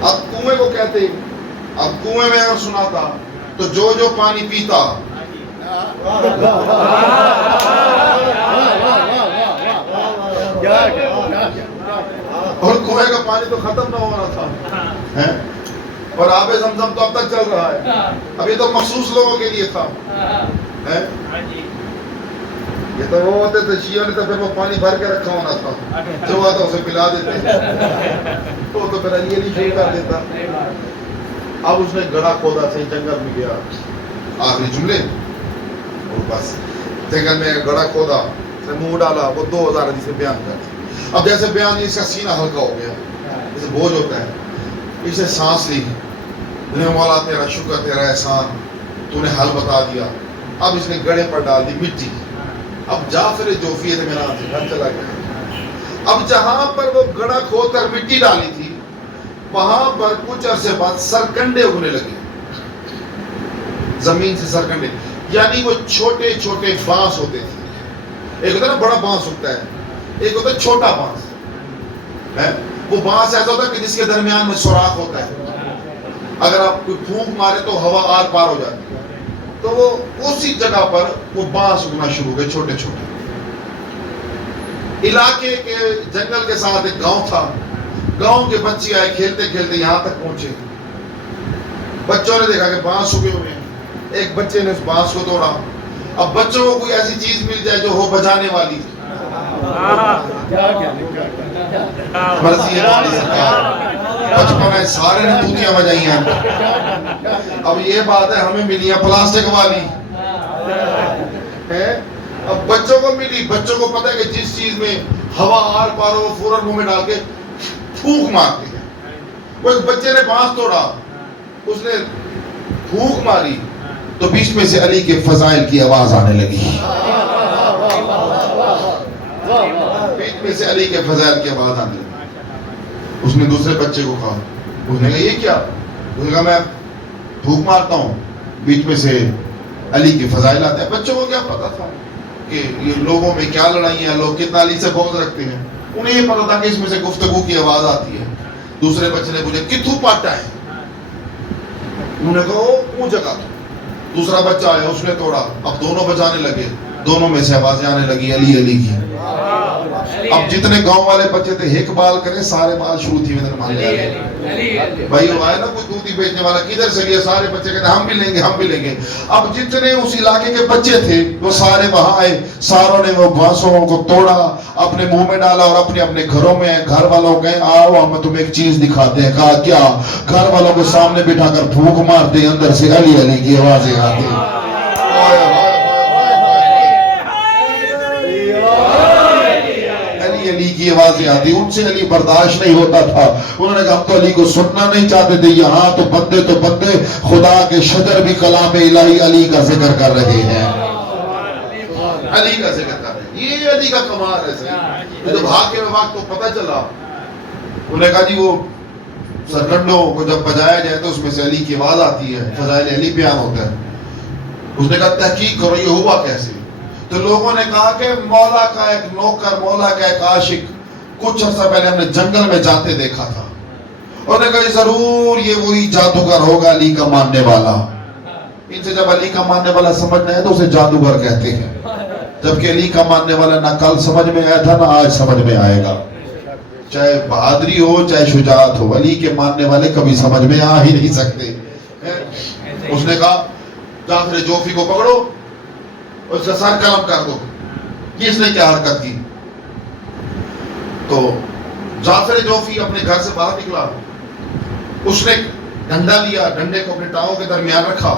اب کنویں کو کہتے ہیں، اب کنویں میں اگر سناتا تو جو پانی پیتا اور کنویں کا پانی تو ختم نہ ہونا تھا، اور آب زمزم تو اب تک چل رہا ہے. اب یہ تو مخصوص لوگوں کے لیے تھا. یہ تو وہ ہوتے تھے شیعوں نے تو پھر وہ پانی بھر کے رکھا ہونا تھا، جو آتا اسے پلا دیتے، وہ تو پھر یہ نہیں شروع کر دیتا. اب اس نے گڑھا کھودا، صحیح جنگل میں گیا، آخری جملے اور بس جنگل میں گڑھا کھودا، منہ ڈالا، وہ 2000 حدیثیں بیان کر دی. اب جیسے بیان اس کا سینہ ہلکا ہو گیا، جیسے بوجھ ہوتا ہے، اسے سانس لی. مولا تیرا شکر، تیرا احسان، تو نے حل بتا دیا. اب اس نے گڑھے پر ڈال دی مٹی، اب جعفر جوفی نے میرا ہاتھ چلا گیا. اب جہاں پر وہ گڑھا کھود کر مٹی ڈالی تھی وہاں پر کچھ عرصے بعد سرکنڈے اگنے لگے, زمین سے سرکنڈے, یعنی وہ چھوٹے چھوٹے بانس ہوتے تھے. ایک ہوتا ہے نا بڑا بانس ہوتا ہے, ایک ہوتا ہے چھوٹا بانس. وہ بانس ایسا ہوتا ہے کہ جس کے درمیان میں سوراخ ہوتا ہے, اگر آپ کوئی پھونک مارے تو ہوا آر پار ہو جاتی ہے. تو وہ اسی جگہ پر وہ بانس اگنا شروع ہو گئے چھوٹے چھوٹے. علاقے کے جنگل کے ساتھ ایک گاؤں تھا, گاؤں کے بچے آئے کھیلتے کھیلتے یہاں تک پہنچے. بچوں نے دیکھا کہ بانس اگے ہوئے ہیں, ایک بچے نے اس بانس کو توڑا. اب بچوں کو کوئی ایسی چیز مل جائے جو ہو بجانے والی, مرضی ہے ہماری سرکار, بچپن میں سارے نے توتیاں بجائی ہیں. اب یہ بات ہے ہمیں ملی ہے پلاسٹک والی. اب بچوں کو ملی, بچوں کو پتہ ہے کہ جس چیز میں ہوا آر پار ہو فوراً منہ میں ڈال کے پھونک مارتے ہیں. وہ ایک بچے نے بانس توڑا, اس نے پھونک ماری تو بیچ میں سے علی کے فضائل کی آواز آنے لگی. بیچ میں سے علی کے فضائل کی آواز آنے لگی. اس نے دوسرے بچے کو کہا, اس نے کہا یہ کیا؟ اس نے کہا میں پھونک مارتا ہوں بیچ میں سے علی کے فضائل آتے ہیں. بچوں کو کیا پتا تھا کہ یہ لوگوں میں کیا لڑائی ہیں, لوگ کتنا علی سے بغض رکھتے ہیں. انہیں یہ پتا تھا کہ اس میں سے گفتگو کی آواز آتی ہے. دوسرے بچے نے پوچھا کتھو پاٹا ہے؟ انہوں نے کہا وہ جگہ. دوسرا بچہ آیا, اس نے توڑا. اب دونوں بجانے لگے, دونوں میں سے آوازیں آنے لگی علی علی کی. اب جتنے گاؤں والے بچے تھے ایک بال کرے سارے بال شروع تھی بھائی. وہ آئے نا کوئی دودھی بیچنے والا, کدھر سے لیا؟ سارے بچے کہتے ہم بھی لیں گے ہم بھی لیں گے. اب جتنے اس علاقے کے بچے تھے وہ سارے وہاں آئے, ساروں نے وہ بانسوں کو توڑا, اپنے منہ میں ڈالا اور اپنے اپنے گھروں میں. گھر والوں گئے آؤ ہم تمہیں ایک چیز دکھاتے ہیں. کہا کیا؟ گھر والوں کو سامنے بٹھا کر پھونک مارتے, اندر سے علی علی کی آوازیں آتی. علی کی آوازیں آتی. ان سے علی برداشت نہیں ہوتا تھا. انہوں نے کہا ہم تو علی کو سننا نہیں چاہتے تھے. یہاں تو بندے خدا کے شجر بھی کلام الہی علی کا ذکر کر رہے ہیں, علی کا ذکر کر رہے ہیں. یہ علی کا کمال ہے. جب بھاگ کے وقت تو پتہ چلا, انہوں نے کہا جی وہ سرکنڈوں کو جب بجایا جائے تو اس میں سے علی کی آواز آتی ہے, فضائل علی بیان ہوتا ہے. اس نے کہا تحقیق کرو یہ ہوا کیسے؟ تو لوگوں نے کہا کہ مولا کا ایک نوکر, مولا کا ایک عاشق کچھ عرصہ پہلے ہم نے جنگل میں جاتے دیکھا تھا. انہوں نے کہا ضرور یہ وہی جادوگر ہوگا علی کا ماننے والا. ان سے جب علی کا ماننے والا سمجھنا ہے تو اسے جادوگر کہتے ہیں, جبکہ علی کا ماننے والا نہ کل سمجھ میں آیا تھا نہ آج سمجھ میں آئے گا. چاہے بہادری ہو چاہے شجاعت ہو, علی کے ماننے والے کبھی سمجھ میں آ ہی نہیں سکتے. اس نے کہا جعفر جوفی کو پکڑو, اس کا سر قلم کر دو. کس نے کیا حرکت کی؟ تو جعفر جوفی اپنے گھر سے باہر نکلا, اس نے ڈنڈا لیا, ڈنڈے کو اپنے ٹانگوں کے درمیان رکھا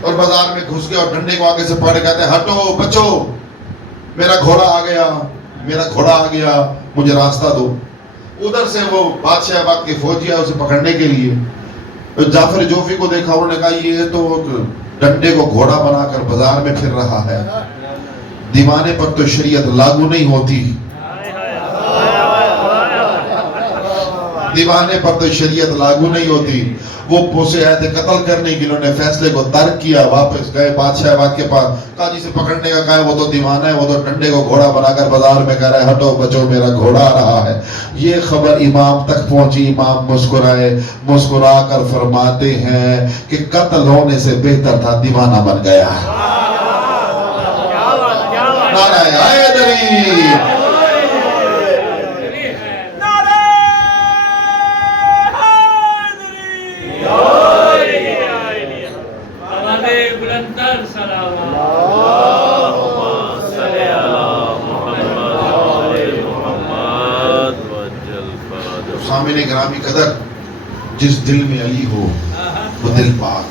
اور بازار میں گھس گیا اور ڈنڈے کو آگے سے پکڑ کہتے ہیں ہٹو بچو, میرا گھوڑا آ گیا, میرا گھوڑا آ گیا, مجھے راستہ دو. ادھر سے وہ بادشاہ وقت کے فوجی آئے اسے پکڑنے کے لیے. جعفر جوفی کو دیکھا, انہوں نے کہا یہ تو ڈنڈے کو گھوڑا بنا کر بازار میں پھر رہا ہے, دیوانے پر تو شریعت لاگو نہیں ہوتی. دیوانے پر تو شریعت لاگو نہیں ہوتی. وہ اسے آئے تھے قتل کرنے کے, انہوں نے فیصلے کو ترک کیا, واپس گئے بادشاہ وقت کے پاس. قاضی سے پکڑنے کا کہا وہ تو دیوانہ ہے, وہ تو ڈنڈے کو گھوڑا بنا کر بازار میں کہہ رہا ہے ہٹو بچو میرا گھوڑا آ رہا ہے. یہ خبر امام تک پہنچی. امام مسکرائے, مسکرا کر فرماتے ہیں کہ قتل ہونے سے بہتر تھا دیوانہ بن گیا. نعرہ حیدری. سامعین گرامی قدر, جس دل میں علی ہو وہ دل پاک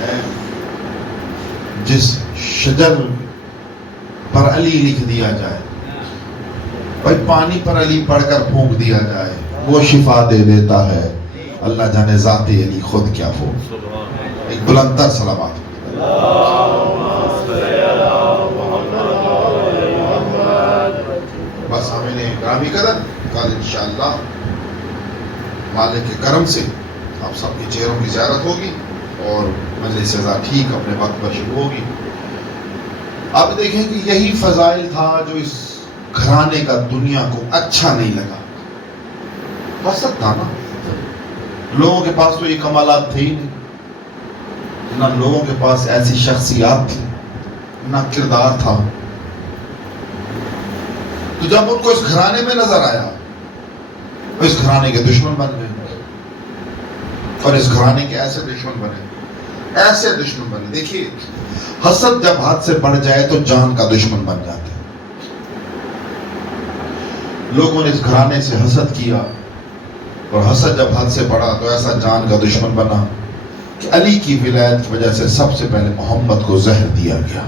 ہے. جس شجر پر علی لکھ دیا جائے, بھائی پانی پر علی پڑھ کر پھونک دیا جائے, وہ شفا دے دیتا ہے. اللہ جانے ذات علی خود کیا ہو. ایک بلند تر سلامات. قدر کل انشاءاللہ مالک کے کرم سے آپ سب کے چہروں کی زیارت ہوگی اور مجلس سزا ٹھیک اپنے وقت پر شروع ہوگی. آپ دیکھیں کہ یہی فضائل تھا جو اس گھرانے کا دنیا کو اچھا نہیں لگا. حسد تھا نا. لوگوں کے پاس تو یہ کمالات تھے ہی نہیں، نہ لوگوں کے پاس ایسی شخصیات تھی، نہ کردار تھا. تو جب ان کو اس گھرانے میں نظر آیا تو اس گھرانے کے دشمن بن گئے. اور اس گھرانے کے ایسے دشمن بنے، ایسے دشمن بنے. دیکھیے حسد جب ہاتھ سے بڑھ جائے تو جان کا دشمن بن جاتا ہے. لوگوں نے اس گھرانے سے حسد کیا اور حسد جب حد سے بڑھا تو ایسا جان کا دشمن بنا کہ علی کی ولایت کی وجہ سے سب سے پہلے محمد کو زہر دیا گیا.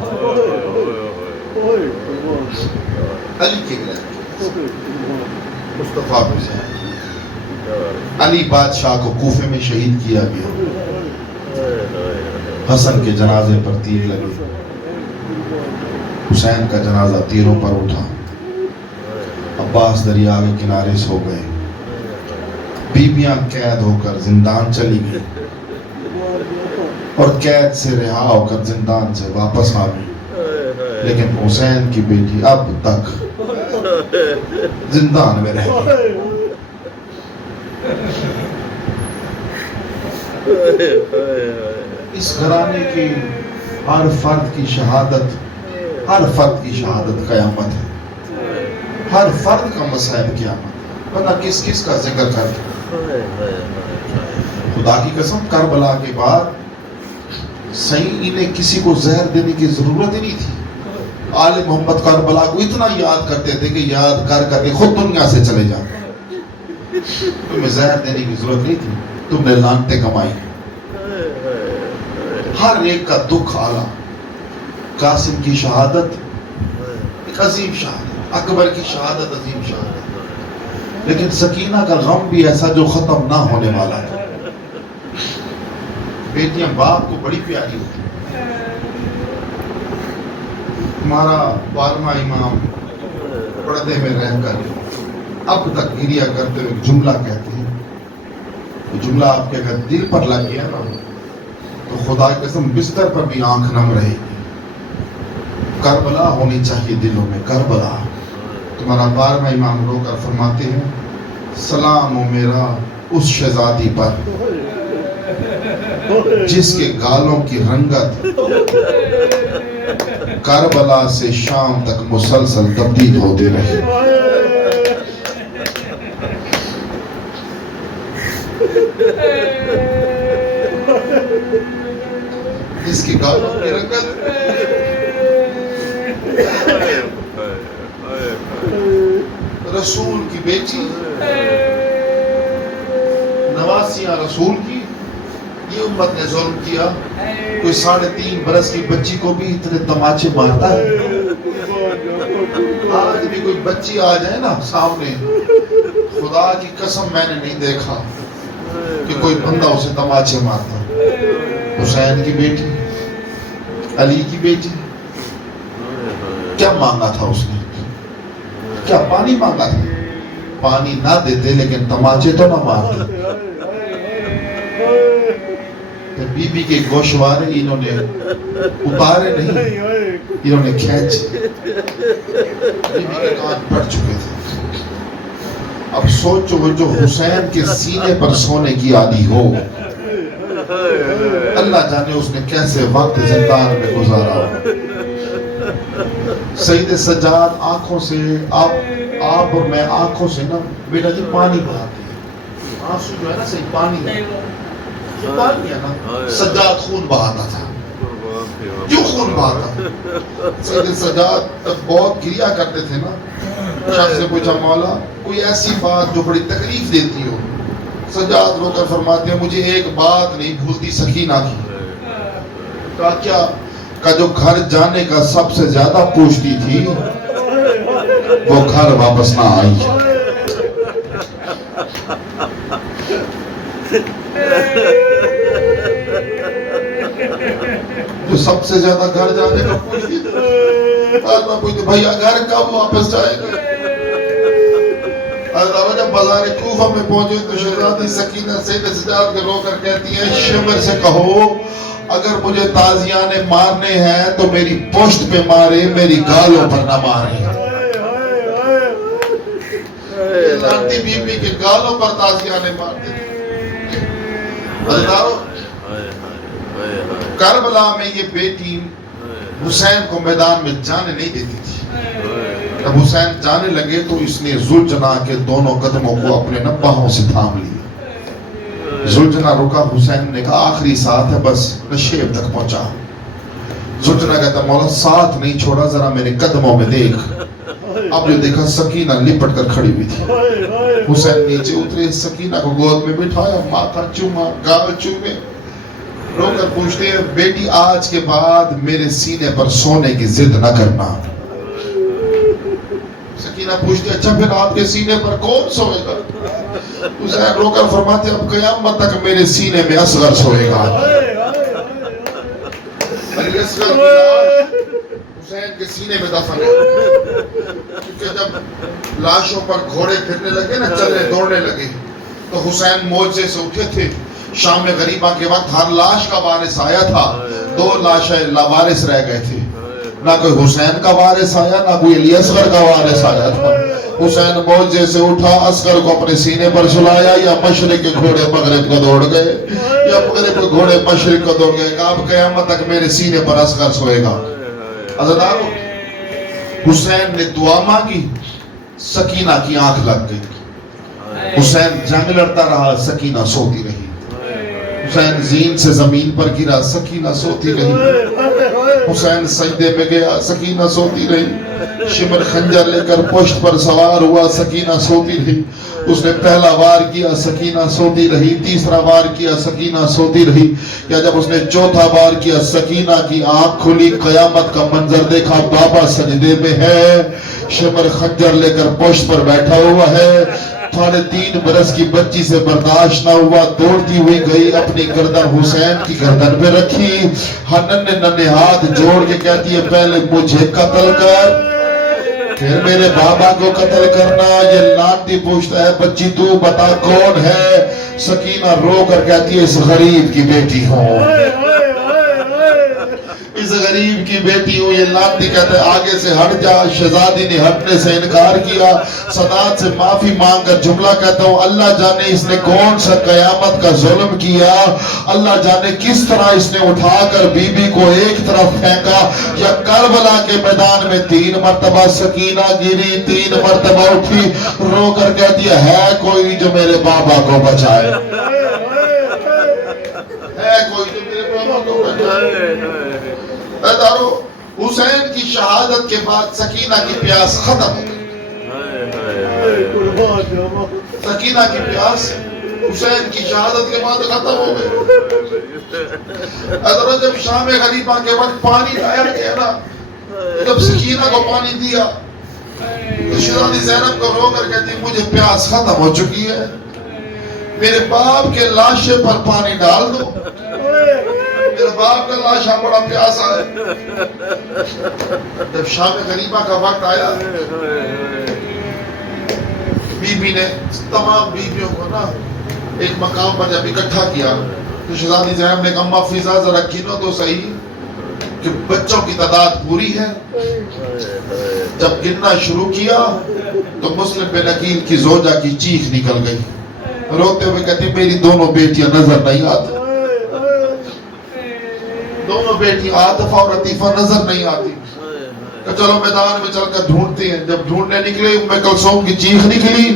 علی کی ولایت مصطفیٰ کو زہر. علی بادشاہ کو کوفے میں شہید کیا گیا. حسن کے جنازے پر تیر لگے، حسین کا جنازہ تیروں پر اٹھا، عباس دریا کے کنارے سو گئے، بیویاں قید ہو کر زندان چلی گئی اور قید سے رہا ہو کر زندان سے واپس آ گئی، لیکن حسین کی بیٹی اب تک زندان میں رہ گئی. اس گھرانے کی ہر فرد کی شہادت، ہر فرد کی شہادت قیامت ہے. ہر فرد کا مصائب قیامت. پتہ کس کس کا ذکر کرتے. خدا کی قسم کربلا کے بعد صحیح انہیں کسی کو زہر دینے کی ضرورت ہی نہیں تھی. آل محمد کربلا کو اتنا یاد کرتے تھے کہ یاد کر کر کے خود دنیا سے چلے جاتے. تمہیں زہر دینے کی ضرورت نہیں تھی، تم نے لعنتیں کمائی. ہر ایک کا دکھ آلہ. قاسم کی شہادت ایک عظیم شہادت، اکبر کی شہادت عظیم شہادت، لیکن سکینہ کا غم بھی ایسا جو ختم نہ ہونے والا تھا. بیٹیاں باپ کو بڑی پیاری ہوتی. ہمارا 12واں امام پردے میں رہ کر اب تک گریا کرتے ہوئے جملہ کہتے ہیں. وہ جملہ آپ کے اگر دل پر لگ گیا نا تو خدا کی قسم بستر پر بھی آنکھ نم رہے گی. کربلا ہونی چاہیے دلوں میں. کربلا. تمہارا 12واں امام رو کر فرماتے ہیں سلام ہو میرا اس شہزادی پر جس کے گالوں کی رنگت کربلا سے شام تک مسلسل تبدیل ہوتے رہے. جس کے گالوں کی رنگت رسول کی بیٹی نواسیاں رسول کی. یہ امت نے ظلم کیا. کوئی 3.5 برس کی بچی کو بھی اتنے تماچے مارتا ہے. آج بھی کوئی بچی آ جائے نا سامنے، خدا کی قسم میں نے نہیں دیکھا کہ کوئی بندہ اسے تماچے مارتا. حسین کی بیٹی، علی کی بیٹی، کیا مانگا تھا اس نے؟ کیا پانی مانگا تھا؟ پانی نہ دیتے لیکن تماچے تو نہ مارتے. بی بی کے گوشوارے انہوں نے اتارے نہیں، انہوں نے کھینچے. بی بی کے کان پھٹ چکے تھے. اب سوچو جو حسین کے سینے پر سونے کی عادی ہو، اللہ جانے اس نے کیسے وقت زندان میں گزارا ہو. سید سجاد آنکھوں سے آپ اور میں آنکھوں سے نا بیٹا جی پانی بہاتے ہیں. آنسو جو ہے نا صحیح پانی ہے، یہ پانی ہے نا. سجاد خون بہاتا تھا. کیوں خون بہاتا تھا؟ سید سجاد بہت گریا کرتے تھے نا. شخص نے پوچھا مولا کوئی ایسی بات جو بڑی تکلیف دیتی ہو؟ سجاد رو کر فرماتے ہیں مجھے ایک بات نہیں بھولتی سکینہ کی. کہا کیا؟ کا جو گھر جانے کا سب سے زیادہ پوچھتی تھی وہ گھر واپس نہ آئی. جو سب سے زیادہ گھر جانے کا پوچھتی تھی، اللہ پوچھتے بھیا گھر کب واپس جائے گا؟ حضرت جب بازار کوفہ میں پہنچے تو شہزادی سکینہ سید سجاد کے رو کر کہتی ہیں شمر سے کہو اگر مجھے تازیانے مارنے ہیں تو میری پشت پہ مارے میری گالوں پر نہ مارے. لانتی بی بی کے گالوں پر تازیانے مارتے تھے. کربلا میں یہ بیٹی حسین کو میدان میں جانے نہیں دیتی تھی. جب حسین جانے لگے تو اس نے زلجنا کے دونوں قدموں کو اپنے باہوں سے تھام لیا. زلجنا رکا. حسین نے کہا آخری ساتھ ہے بس نشیب تک پہنچا. زلجنا کہتا مولا ساتھ نہیں چھوڑا ذرا میرے قدموں میں دیکھ. اب جو دیکھا سکینہ لپٹ کر کھڑی ہوئی تھی. حسین نیچے اترے سکینہ کو گود میں بٹھایا ماتھا چوما گال چومے رو کر پوچھتے ہیں بیٹی آج کے بعد میرے سینے پر سونے کی ضد نہ کرنا. سکینہ پوچھتے اچھا پھر آپ کے سینے پر کون سوئے گا؟ حسین رو کر فرماتے اب قیامت تک میرے سینے میں اصغر سوئے گا. اصغر کی لاش حسین کے سینے میں دفن ہے. کیونکہ جب لاشوں پر گھوڑے پھرنے لگے نا چلنے دوڑنے لگے تو حسین موجے سے اٹھے تھے. شام میں غریبہ کے وقت ہر لاش کا وارث آیا تھا. 2 لاشیں لاوارث رہ گئے تھے. نہ کوئی حسین کا وارث آیا نہ کوئی علی اصغر کا وارث آیا تھا. حسین موجے سے اٹھا اصغر کو اپنے سینے پر سلایا. یا مشرق کے گھوڑے مغرب کو دوڑ گئے یا مغرب کے گھوڑے مشرق کو دوڑ گئے. کہا اب قیامت تک میرے سینے پر اصغر سوئے گا. عزیزانو حسین نے دعا مانگی سکینہ کی آنکھ لگ گئی. حسین جنگ لڑتا رہا سکینہ سوتی رہی. حسین زین سے زمین پر گرا سکینہ سوتی رہی. حسین سجدے میں گیا سکینہ سوتی رہی. شمر خنجر لے کر پشت پر سوار ہوا سکینہ سوتی رہی. اس نے پہلا وار کیا سکینہ سوتی رہی. تیسرا وار کیا سکینہ سوتی رہی. یا جب اس نے چوتھا وار کیا سکینہ کی آنکھ کھلی. قیامت کا منظر دیکھا بابا سجدے میں ہے. شمر خنجر لے کر پشت پر بیٹھا ہوا ہے. 3.5 برس کی بچی سے برداشت نہ ہوا. دوڑتی ہوئی گئی اپنی گردن حسین کی گردن پہ رکھی. ننھے ہاتھ جوڑ کے کہتی ہے پہلے مجھے قتل کر پھر میرے بابا کو قتل کرنا. یہ لانتی پوچھتا ہے بچی تو بتا کون ہے؟ سکینہ رو کر کہتی ہے اس غریب کی بیٹی ہوں. اس غریب کی بیٹی ہوں. یہ لانتی کہتا ہے آگے سے ہٹ جا. شہزادی نے ہٹنے سے انکار کیا. سادات سے معافی مانگ کر جملہ کہتا ہوں اللہ جانے اس نے کون سا قیامت کا ظلم کیا. اللہ جانے کس طرح اس نے اٹھا کر بی بی کو ایک طرف پھینکا. یا کربلا کے میدان میں 3 مرتبہ سکینہ گری. 3 مرتبہ اٹھی رو کر کہتی ہے کوئی جو میرے بابا کو بچائے. ہے کوئی جو میرے بابا کو بچائے. ادارو حسین کی شہادت کے بعد سکینہ کی پیاس ختم ہو گئی. سکینہ کی پیاس حسین کی شہادت کے بعد ختم ہو گئی. ادارو جب شام غریبہ کے وقت پانی لایا گیا نا جب سکینہ کو پانی دیا تو شہزادی زینب کو رو کر کہتی مجھے پیاس ختم ہو چکی ہے. میرے باپ کے لاشے پر پانی ڈال دو. میرے باپ کا لاشا بڑا پیاسا ہے. جب شام غریبہ کا وقت آیا بی بی نے تمام بیویوں کو نا ایک مقام پر جب اکٹھا کیا تو شہزادی زینب نے کہا اما فضا ذرا گنو تو صحیح کہ بچوں کی تعداد پوری ہے. جب گننا شروع کیا تو مسلم بن عقیل کی زوجہ کی چیخ نکل گئی. روتے ہوئے کہتی میری دونوں بیٹیاں نظر نہیں آتی. دونوں بیٹی عاطفہ اور عطیفہ نظر نہیں آتی. کہ چلو میدان میں چل کر ڈھونڈتے ہیں. جب ڈھونڈنے نکلے ام کلثوم کی چیخ نکلی.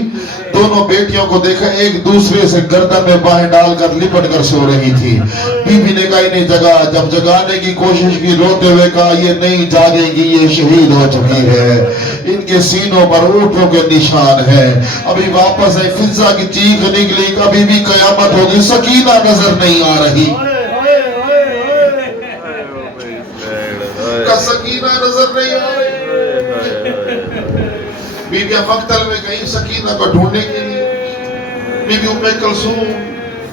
دونوں بیٹیوں کو دیکھا ایک دوسرے سے گردن میں بائیں ڈال کر لپٹ کر سو رہی تھی. بی بی نے کہا انہیں جگا. جب جگانے کی کوشش کی روتے ہوئے کہا یہ نہیں جاگے گی یہ شہید ہو چکی ہے. ان کے سینوں پر اونٹوں کے نشان ہیں. ابھی واپس ہے. فضا کی چیخ نکلی. کبھی بھی قیامت ہوگی. سکینہ نظر نہیں آ رہی. سکینہ نظر نہیں آ رہی. بی بی مقتل میں گئی سکینہ کو ڈھونڈنے کے لیے. بی بی ام کلثوم,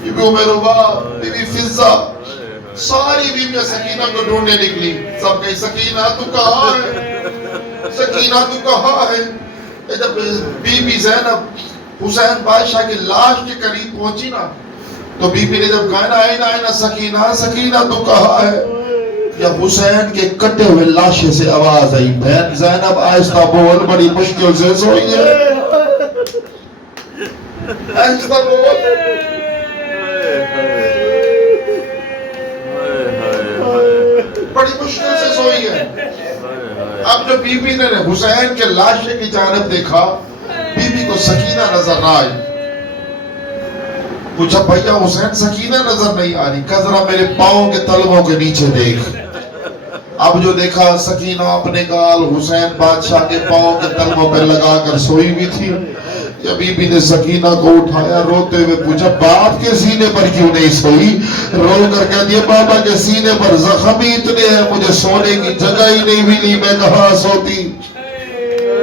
بی بی ام رباب, بی بی فضا, ساری بیویاں سکینہ کو ڈھونڈنے نکلی. سب کہیں سکینہ تو کہاں ہے, سکینہ تو کہاں ہے. جب بی بی زینب حسین بادشاہ کی لاش کے قریب پہنچی نا تو بی بی نے جب کہا نا آئینہ سکینہ سکینہ تو کہا ہے یا حسین کے کٹے ہوئے لاشے سے آواز آئی بہن زینب آہستہ بول بڑی مشکل سے سوئی ہے آہستہ بول بڑی مشکل سے سوئی ہے اب جو بی بی نے حسین کے لاشے کی جانب دیکھا بی بی کو سکینہ نظر نہ آئی پوچھا بھیا حسین سکینہ نظر نہیں آ رہی کہ ذرا میرے پاؤں کے تلووں کے نیچے دیکھ اب جو دیکھا سکینہ اپنے گال حسین بادشاہ کے پاؤں کے تلووں پہ لگا کر سوئی بھی تھی یا بی بی نے سکینہ کو اٹھایا روتے ہوئے پوچھا باپ کے سینے پر کیوں نہیں سوئی رو کر کہہ دیا بابا کے سینے پر زخم ہی اتنے ہیں مجھے سونے کی جگہ ہی نہیں ملی میں کہاں سوتی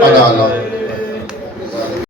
اللہ اللہ